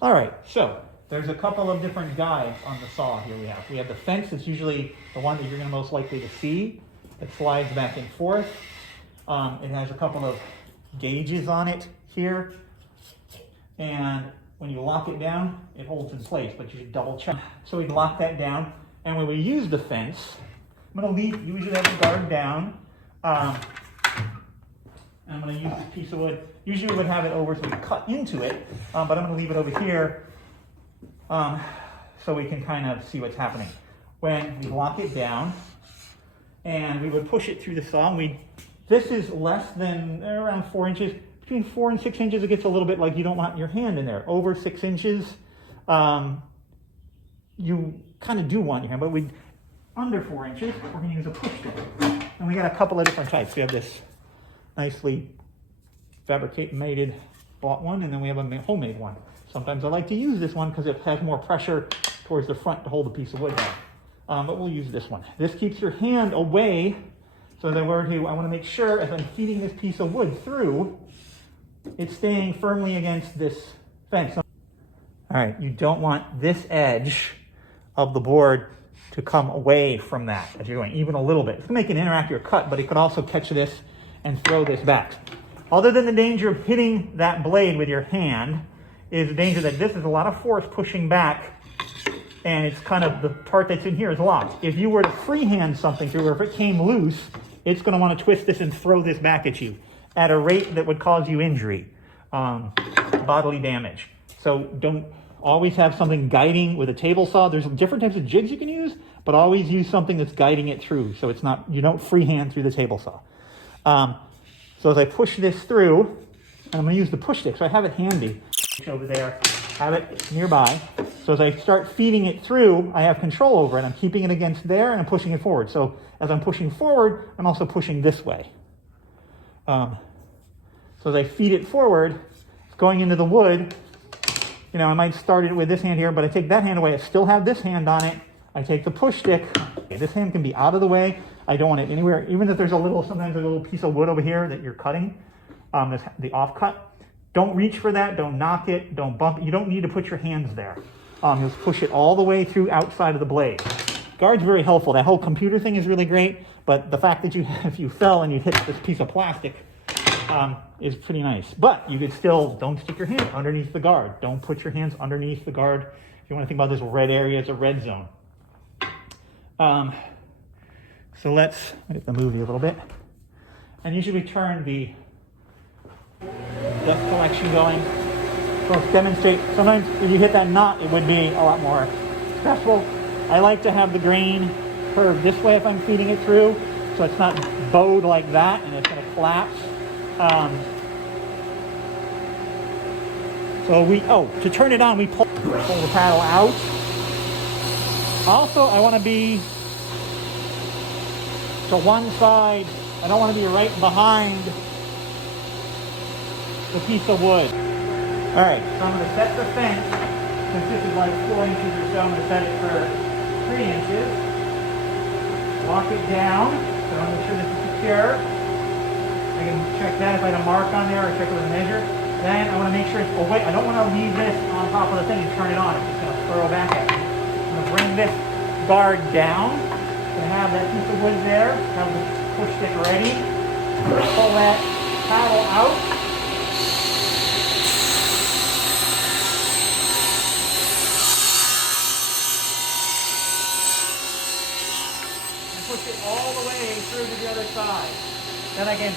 All right, so there's a couple of different guides on the saw here we have the fence. It's usually the one that you're going to most likely to see. It slides back and forth. It has a couple of gauges on it here. And when you lock it down, it holds in place, but you should double check. So we lock that down. And when we use the fence, I'm going to usually have the guard down. And I'm going to use this piece of wood. Usually we would have it over so we cut into it, but I'm going to leave it over here so we can kind of see what's happening. When we lock it down, and we would push it through the saw, and this is less than around 4 inches. Between 4 and 6 inches, it gets a little bit like you don't want your hand in there. Over 6 inches, you kind of do want your hand, but under 4 inches, we're going to use a push stick. And we got a couple of different types. We have this nicely fabricated, bought one, and then we have a homemade one. Sometimes I like to use this one because it has more pressure towards the front to hold the piece of wood down. But we'll use this one. This keeps your hand away, so that I want to make sure as I'm feeding this piece of wood through, it's staying firmly against this fence. All right, you don't want this edge of the board to come away from that as you're going, even a little bit. It's going to make it interact your cut, but it could also catch this and throw this back. Other than the danger of hitting that blade with your hand, is the danger that this is a lot of force pushing back, and it's kind of the part that's in here is locked. If you were to freehand something through, or if it came loose, it's going to want to twist this and throw this back at you at a rate that would cause you injury, bodily damage. So don't always have something guiding with a table saw. There's different types of jigs you can use, but always use something that's guiding it through, so it's not, you don't freehand through the table saw. So as I push this through, and I'm going to use the push stick, so I have it handy over there, have it nearby. So as I start feeding it through, I have control over it. I'm keeping it against there, and I'm pushing it forward. So as I'm pushing forward, I'm also pushing this way. So as I feed it forward, it's going into the wood. You know, I might start it with this hand here, but I take that hand away. I still have this hand on it. I take the push stick. Okay, this hand can be out of the way. I don't want it anywhere, even if there's sometimes a little piece of wood over here that you're cutting, the offcut. Don't reach for that, don't knock it, don't bump it. You don't need to put your hands there. You'll push it all the way through outside of the blade. Guard's very helpful. That whole computer thing is really great, but the fact that if you fell and you hit this piece of plastic is pretty nice. But you could still, don't stick your hand underneath the guard. Don't put your hands underneath the guard. If you want to think about this red area, it's a red zone. So let's get the movie a little bit. And usually we turn the dust collection going. So let's demonstrate. Sometimes if you hit that knot, it would be a lot more stressful. I like to have the grain curve this way if I'm feeding it through, so it's not bowed like that and it's going to collapse. To turn it on, we pull the paddle out. Also, I want to be to one side. I don't want to be right behind the piece of wood. All right, so I'm going to set the fence. Since this is like 4 inches or so, I'm going to set it for 3 inches. Lock it down. So I'm make sure this is secure. I can check that if I had a mark on there, or check with a measure. Then I want to make sure it's away. I don't want to leave this on top of the thing and turn it on. It's just going to throw back at me. I'm going to bring this guard down. I'm going to have that piece of wood there. Have the push stick ready. Pull that paddle out. Push it all the way through to the other side. Then I can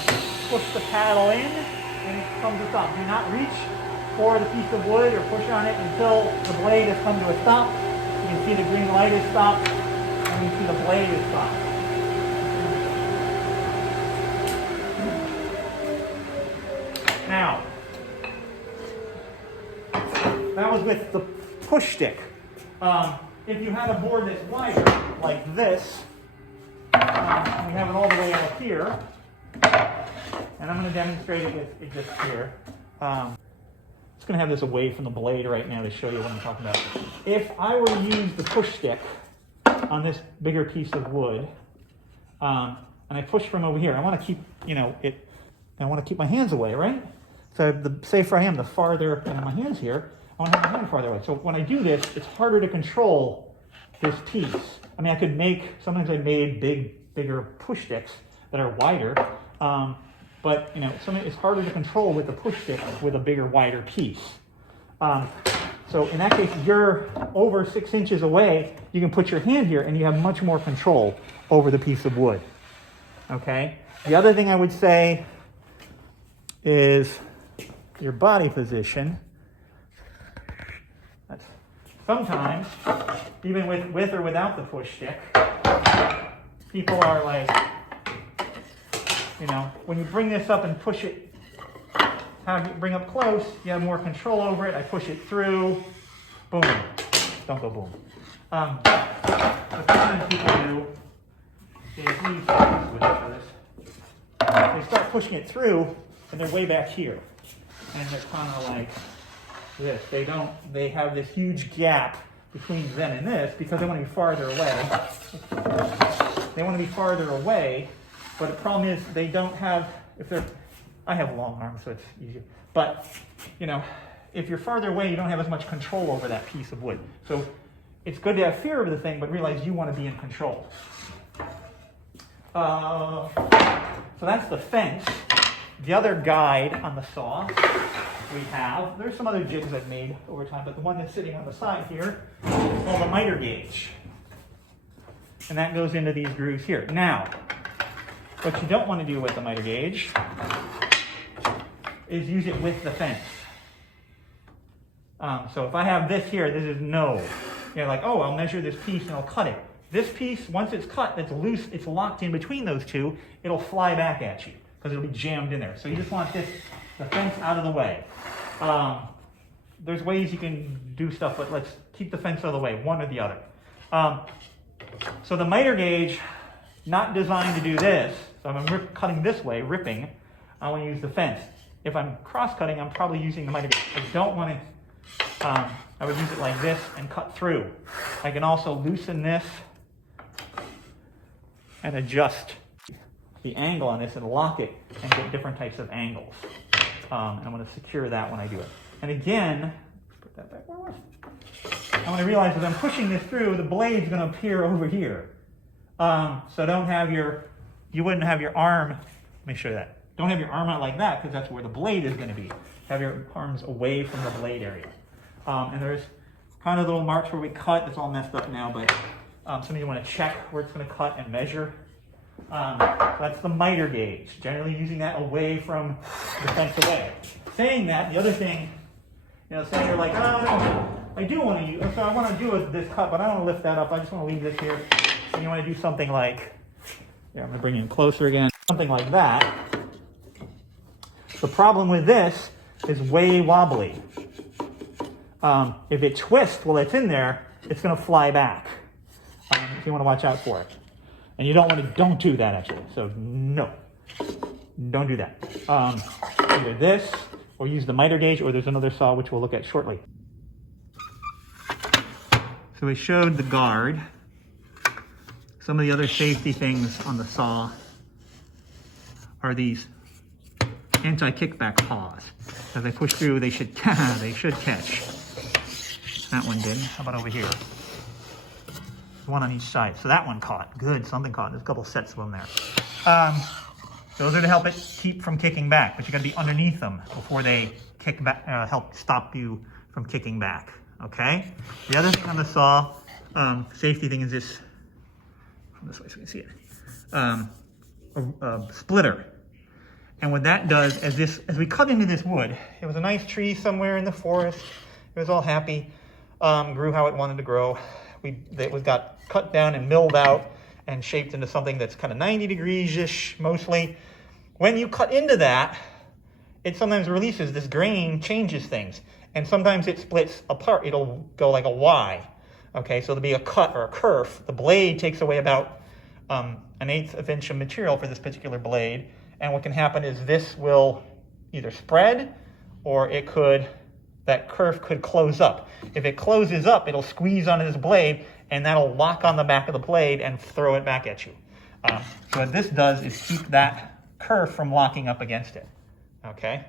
push the paddle in and it comes to stop. Do not reach for the piece of wood or push on it until the blade has come to a stop. You can see the green light is stopped and you can see the blade is stopped. Now, that was with the push stick. If you had a board that's wider, like this, we have it all the way out here, and I'm going to demonstrate it with it just here. I'm just going to have this away from the blade right now to show you what I'm talking about. If I were to use the push stick on this bigger piece of wood, and I push from over here, I want to keep, I want to keep my hands away, right? So the safer I am, the farther I have my hands here. I want to have my hand farther away. So when I do this, it's harder to control this piece. I mean, I could make, sometimes I made bigger push sticks that are wider, but you know, it's harder to control with the push stick with a bigger, wider piece. So in that case, if you're over 6 inches away, you can put your hand here and you have much more control over the piece of wood. Okay? The other thing I would say is your body position. Sometimes, even with or without the push stick, people are like, you know, when you bring this up and push it, have you bring up close, you have more control over it. I push it through, boom. Don't go boom. What sometimes people do is they start pushing it through, and they're way back here, and they're kind of like this. They have this huge gap between them and this because they want to be farther away. They want to be farther away, but the problem is they don't have, I have long arms, so it's easier. But, you know, if you're farther away, you don't have as much control over that piece of wood. So it's good to have fear of the thing, but realize you want to be in control. So that's the fence. The other guide on the saw we have, there's some other jigs I've made over time, but the one that's sitting on the side here is called a miter gauge. And that goes into these grooves here. Now, what you don't want to do with the miter gauge is use it with the fence. So if I have this here, this is no. You're like, oh, I'll measure this piece and I'll cut it. This piece, once it's cut, that's loose, it's locked in between those two, it'll fly back at you because it'll be jammed in there. So you just want the fence out of the way. There's ways you can do stuff, but let's keep the fence out of the way, one or the other. So the miter gauge, not designed to do this. So if I'm cutting this way, ripping, I want to use the fence. If I'm cross-cutting, I'm probably using the miter gauge. I don't want to, I would use it like this and cut through. I can also loosen this and adjust the angle on this and lock it and get different types of angles. And I'm going to secure that when I do it. And again, put that back where it was. I want to realize as I'm pushing this through, the blade's going to appear over here. So don't have you wouldn't have your arm, let me show you that. Don't have your arm out like that because that's where the blade is going to be. Have your arms away from the blade area. And there's kind of little marks where we cut. It's all messed up now, but some of you want to check where it's going to cut and measure. So that's the miter gauge, generally using that away from the fence away. Saying that, the other thing, you know, saying you're like, oh, no, I do want to use, so I want to do this cut, but I don't want to lift that up. I just want to leave this here. And you want to do something like, yeah, I'm going to bring you in closer again, something like that. The problem with this is way wobbly. If it twists while it's in there, it's going to fly back. So you want to watch out for it. And you don't do that actually. So no, don't do that. Either this, or use the miter gauge, or there's another saw which we'll look at shortly. So we showed the guard. Some of the other safety things on the saw are these anti-kickback paws. As I push through, they should catch. That one did. How about over here? One on each side. So that one caught. Good, something caught. There's a couple sets of them there. Those are to help it keep from kicking back, but you got to be underneath them before they kick back, help stop you from kicking back. Okay. The other thing on the saw, safety thing is this. From this way so we can see it. A splitter. And what that does, as we cut into this wood, it was a nice tree somewhere in the forest. It was all happy. Grew how it wanted to grow. It got cut down and milled out and shaped into something that's kind of 90 degrees-ish mostly. When you cut into that, it sometimes releases this grain, changes things. And sometimes it splits apart. It'll go like a Y. Okay, so there'll be a cut or a kerf. The blade takes away about 1/8 of an inch of material for this particular blade. And what can happen is this will either spread or that kerf could close up. If it closes up, it'll squeeze onto this blade and that'll lock on the back of the blade and throw it back at you. So what this does is keep that kerf from locking up against it. Okay?